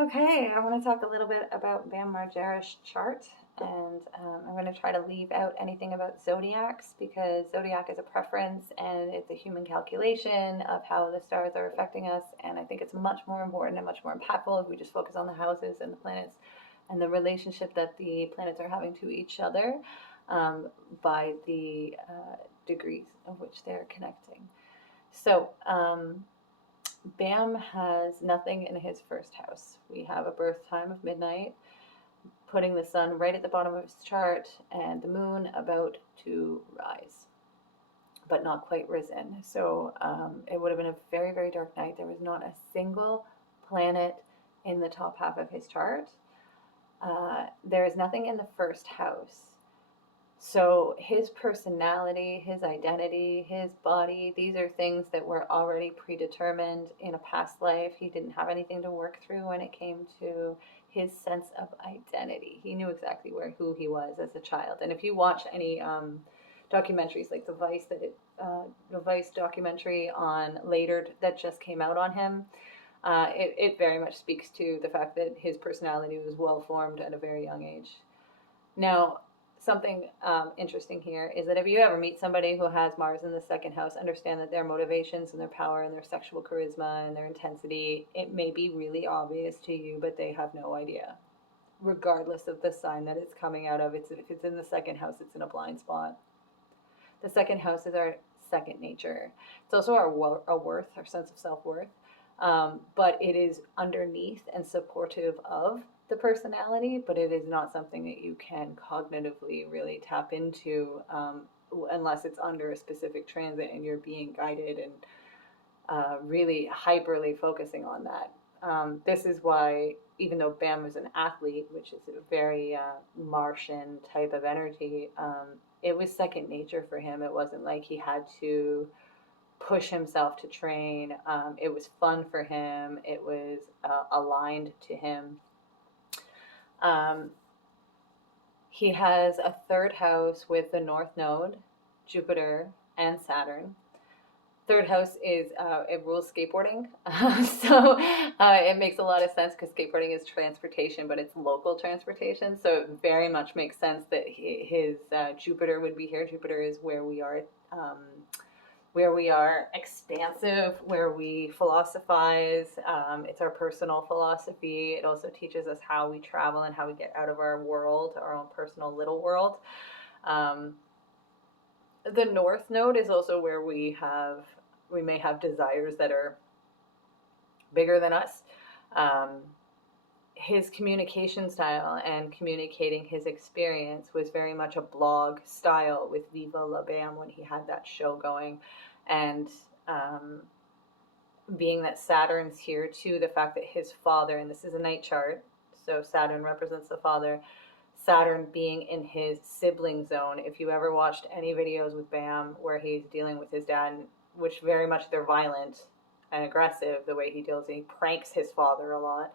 Okay, I want to talk a little bit about Bam Margera's chart, and I'm going to try to leave out anything about zodiacs because zodiac is a preference and it's a human calculation of how the stars are affecting us, and I think it's much more important and much more impactful if we just focus on the houses and the planets and the relationship that the planets are having to each other by the degrees of which they're connecting. So, Bam has nothing in his first house. We have a birth time of midnight, putting the sun right at the bottom of his chart, and the moon about to rise, but not quite risen. So it would have been a very, very dark night. There was not a single planet in the top half of his chart. There is nothing in the first house. So his personality, his identity, his body, these are things that were already predetermined in a past life. He didn't have anything to work through when it came to his sense of identity. He knew exactly who he was as a child. And if you watch any documentaries like the Vice documentary on Later that just came out on him, it very much speaks to the fact that his personality was well formed at a very young age. Now, something interesting here is that if you ever meet somebody who has Mars in the second house, understand that their motivations and their power and their sexual charisma and their intensity, it may be really obvious to you, but they have no idea. Regardless of the sign that it's coming out of, if it's in the second house, it's in a blind spot. The second house is our second nature. It's also our worth, our sense of self-worth, but it is underneath and supportive of the personality, but it is not something that you can cognitively really tap into unless it's under a specific transit and you're being guided and really hyperly focusing on that. This is why, even though Bam was an athlete, which is a very Martian type of energy, it was second nature for him. It wasn't like he had to push himself to train. It was fun for him. It was aligned to him. He has a third house with the North Node, Jupiter, and Saturn. Third house is it rules skateboarding, so it makes a lot of sense because skateboarding is transportation, but it's local transportation. So it very much makes sense that his Jupiter would be here. Jupiter is where we are expansive, where we philosophize. It's our personal philosophy. It also teaches us how we travel and how we get out of our world, our own personal little world. The North Node is also where we may have desires that are bigger than us. His communication style and communicating his experience was very much a blog style with Viva La Bam when he had that show going. And being that Saturn's here too, the fact that his father, and this is a night chart, so Saturn represents the father, Saturn being in his sibling zone. If you ever watched any videos with Bam where he's dealing with his dad, which very much they're violent and aggressive, the way he deals, he pranks his father a lot.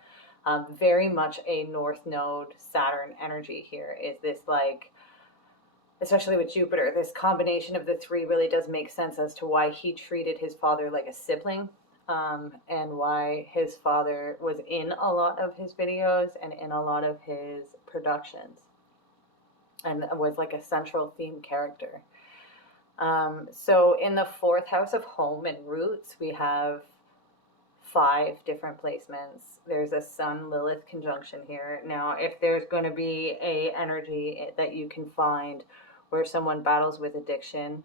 Very much a North Node Saturn energy here is this, like, especially with Jupiter, this combination of the three really does make sense as to why he treated his father like a sibling, and why his father was in a lot of his videos and in a lot of his productions and was like a central theme character. So in the fourth house of home and roots, we have 5 different placements. There's a Sun Lilith conjunction here. Now, if there's going to be a energy that you can find where someone battles with addiction,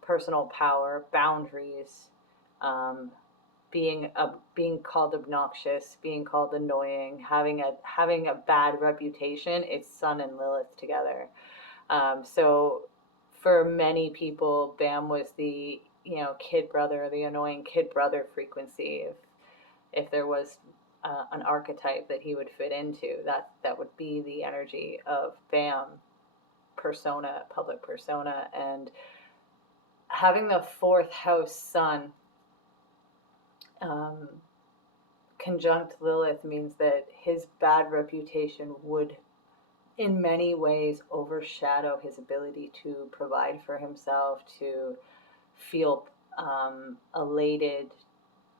personal power, boundaries, being called obnoxious, being called annoying, having a bad reputation, it's Sun and Lilith together. So for many people, Bam was the kid brother, the annoying kid brother frequency. If there was an archetype that he would fit into, that would be the energy of Bam persona, public persona. And having the fourth house Sun conjunct Lilith means that his bad reputation would in many ways overshadow his ability to provide for himself, to feel elated.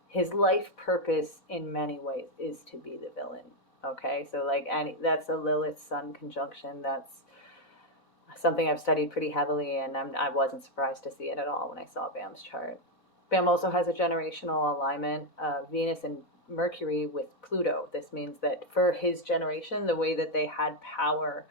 His life purpose in many ways is to be the villain. Okay, so like, and that's a Lilith Sun conjunction. That's something I've studied pretty heavily, and I wasn't surprised to see it at all when I saw Bam's chart. Bam also has a generational alignment of Venus and Mercury with Pluto. This means that for his generation, the way that they had power,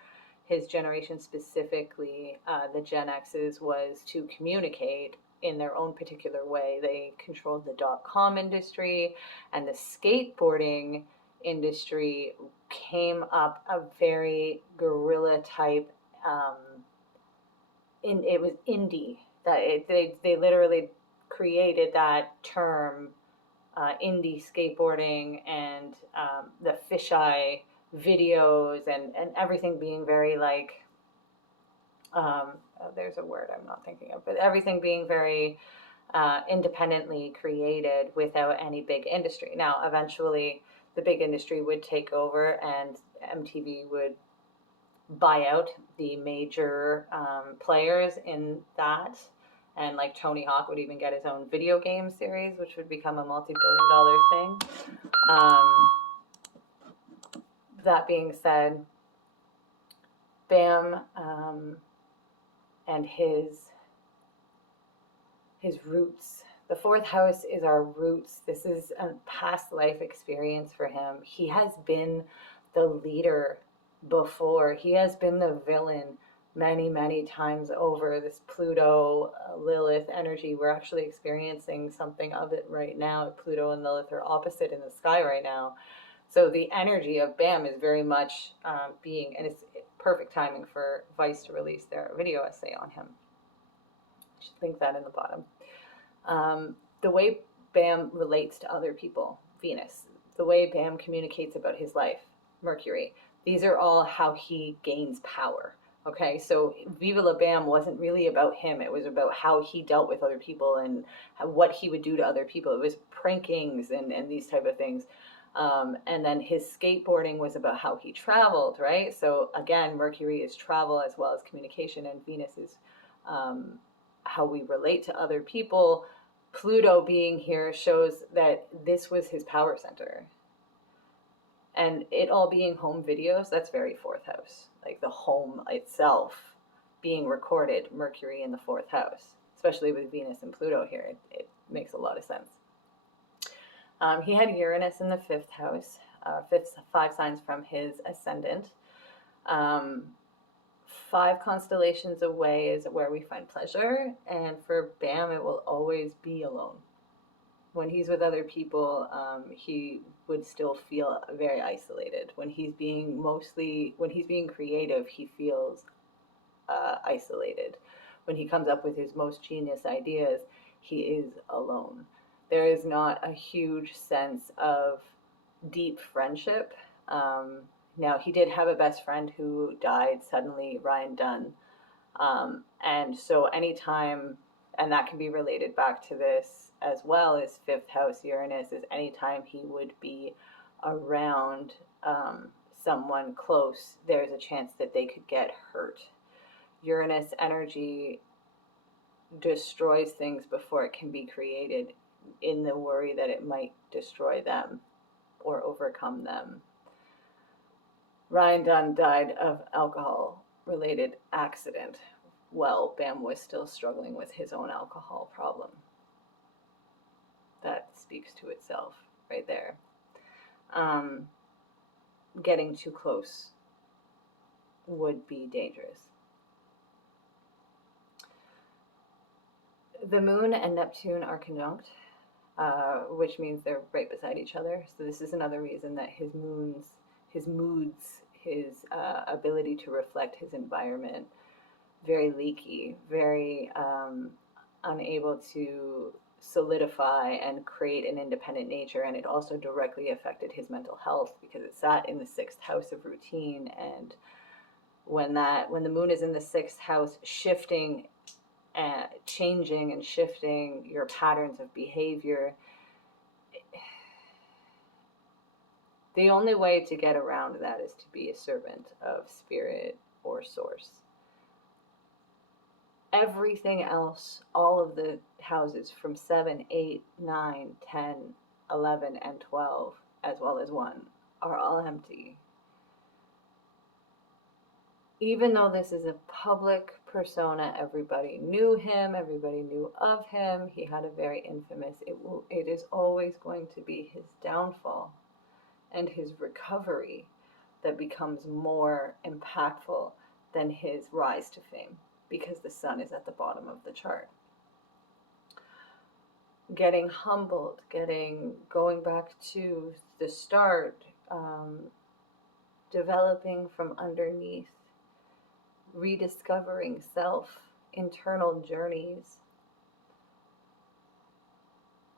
his generation specifically, the Gen X's, was to communicate in their own particular way. They controlled the .com industry, and the skateboarding industry came up a very guerrilla type. It was indie. They literally created that term, indie skateboarding, and the fisheye videos, and everything being very like, there's a word I'm not thinking of, but everything being very independently created without any big industry. Now, eventually, the big industry would take over, and MTV would buy out the major players in that. And like Tony Hawk would even get his own video game series, which would become a multi-billion-dollar thing. That being said, Bam and his roots. The fourth house is our roots. This is a past life experience for him. He has been the leader before. He has been the villain many, many times over. This Pluto Lilith energy, we're actually experiencing something of it right now. Pluto and Lilith are opposite in the sky right now. So the energy of Bam is very much being, and it's perfect timing for Vice to release their video essay on him. I should link that in the bottom. The way Bam relates to other people, Venus. The way Bam communicates about his life, Mercury. These are all how he gains power. Okay, so Viva La Bam wasn't really about him. It was about how he dealt with other people and what he would do to other people. It was prankings and these type of things. And then his skateboarding was about how he traveled, right? So again, Mercury is travel as well as communication, and Venus is how we relate to other people. Pluto being here shows that this was his power center. And it all being home videos, that's very fourth house. Like the home itself being recorded, Mercury in the fourth house, especially with Venus and Pluto here, it makes a lot of sense. He had Uranus in the fifth house, five signs from his ascendant. 5 constellations away is where we find pleasure, and for Bam, it will always be alone. When he's with other people, he would still feel very isolated. When he's being creative, he feels isolated. When he comes up with his most genius ideas, he is alone. There is not a huge sense of deep friendship. Now, he did have a best friend who died suddenly, Ryan Dunn. And so anytime, and that can be related back to this as well as fifth house Uranus, is anytime he would be around someone close, there's a chance that they could get hurt. Uranus energy destroys things before it can be created, in the worry that it might destroy them or overcome them. Ryan Dunn died of alcohol-related accident while Bam was still struggling with his own alcohol problem. That speaks to itself right there. Getting too close would be dangerous. The moon and Neptune are conjunct, which means they're right beside each other. So this is another reason that his moods, his ability to reflect his environment, very leaky, very unable to solidify and create an independent nature. And it also directly affected his mental health because it sat in the 6th house of routine. And when the moon is in the 6th house, shifting, changing and shifting your patterns of behavior, the only way to get around that is to be a servant of spirit or source. Everything else, all of the houses from 7, 8, 9, 10, 11, and 12, as well as 1, are all empty. Even though this is a public persona, everybody knew him, everybody knew of him, he had a very infamous, it is always going to be his downfall and his recovery that becomes more impactful than his rise to fame, because the sun is at the bottom of the chart. Getting humbled, going back to the start, developing from underneath, rediscovering self, internal journeys.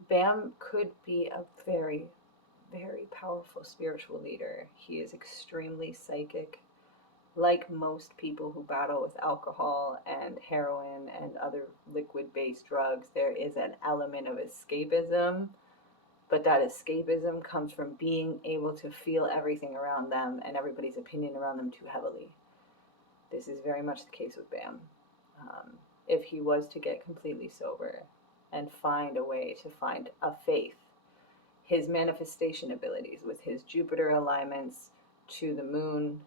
Bam could be a very, very powerful spiritual leader. He is extremely psychic. Like most people who battle with alcohol and heroin and other liquid-based drugs, there is an element of escapism, but that escapism comes from being able to feel everything around them and everybody's opinion around them too heavily. This is very much the case with Bam. If he was to get completely sober and find a way to find a faith, his manifestation abilities with his Jupiter alignments to the moon,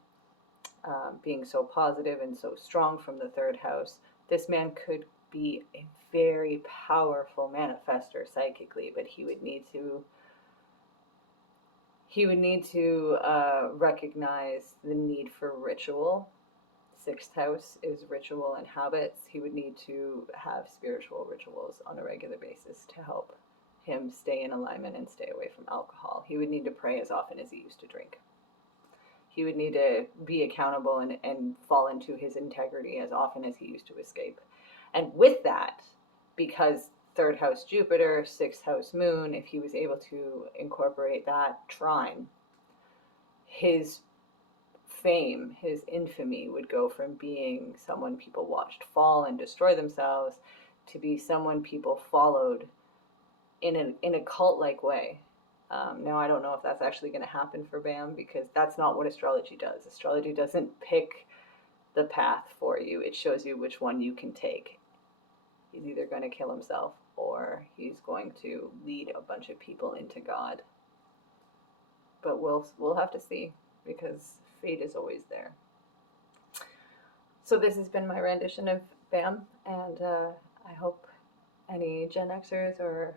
being so positive and so strong from the third house, this man could be a very powerful manifester psychically, but he would need to recognize the need for ritual. Sixth house is ritual and habits. He would need to have spiritual rituals on a regular basis to help him stay in alignment and stay away from alcohol. He would need to pray as often as he used to drink. He would need to be accountable and fall into his integrity as often as he used to escape. And with that, because third house Jupiter, sixth house moon, if he was able to incorporate that trine, his fame, his infamy would go from being someone people watched fall and destroy themselves to be someone people followed in a cult-like way. Now, I don't know if that's actually going to happen for Bam, because that's not what astrology does. Astrology doesn't pick the path for you. It shows you which one you can take. He's either going to kill himself or he's going to lead a bunch of people into God. But we'll have to see, because fate is always there. So this has been my rendition of Bam, and I hope any Gen Xers or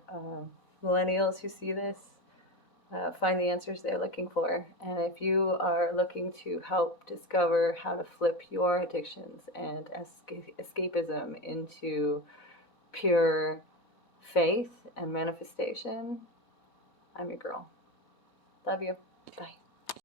millennials who see this find the answers they're looking for. And if you are looking to help discover how to flip your addictions and escapism into pure faith and manifestation, I'm your girl. Love you. Bye.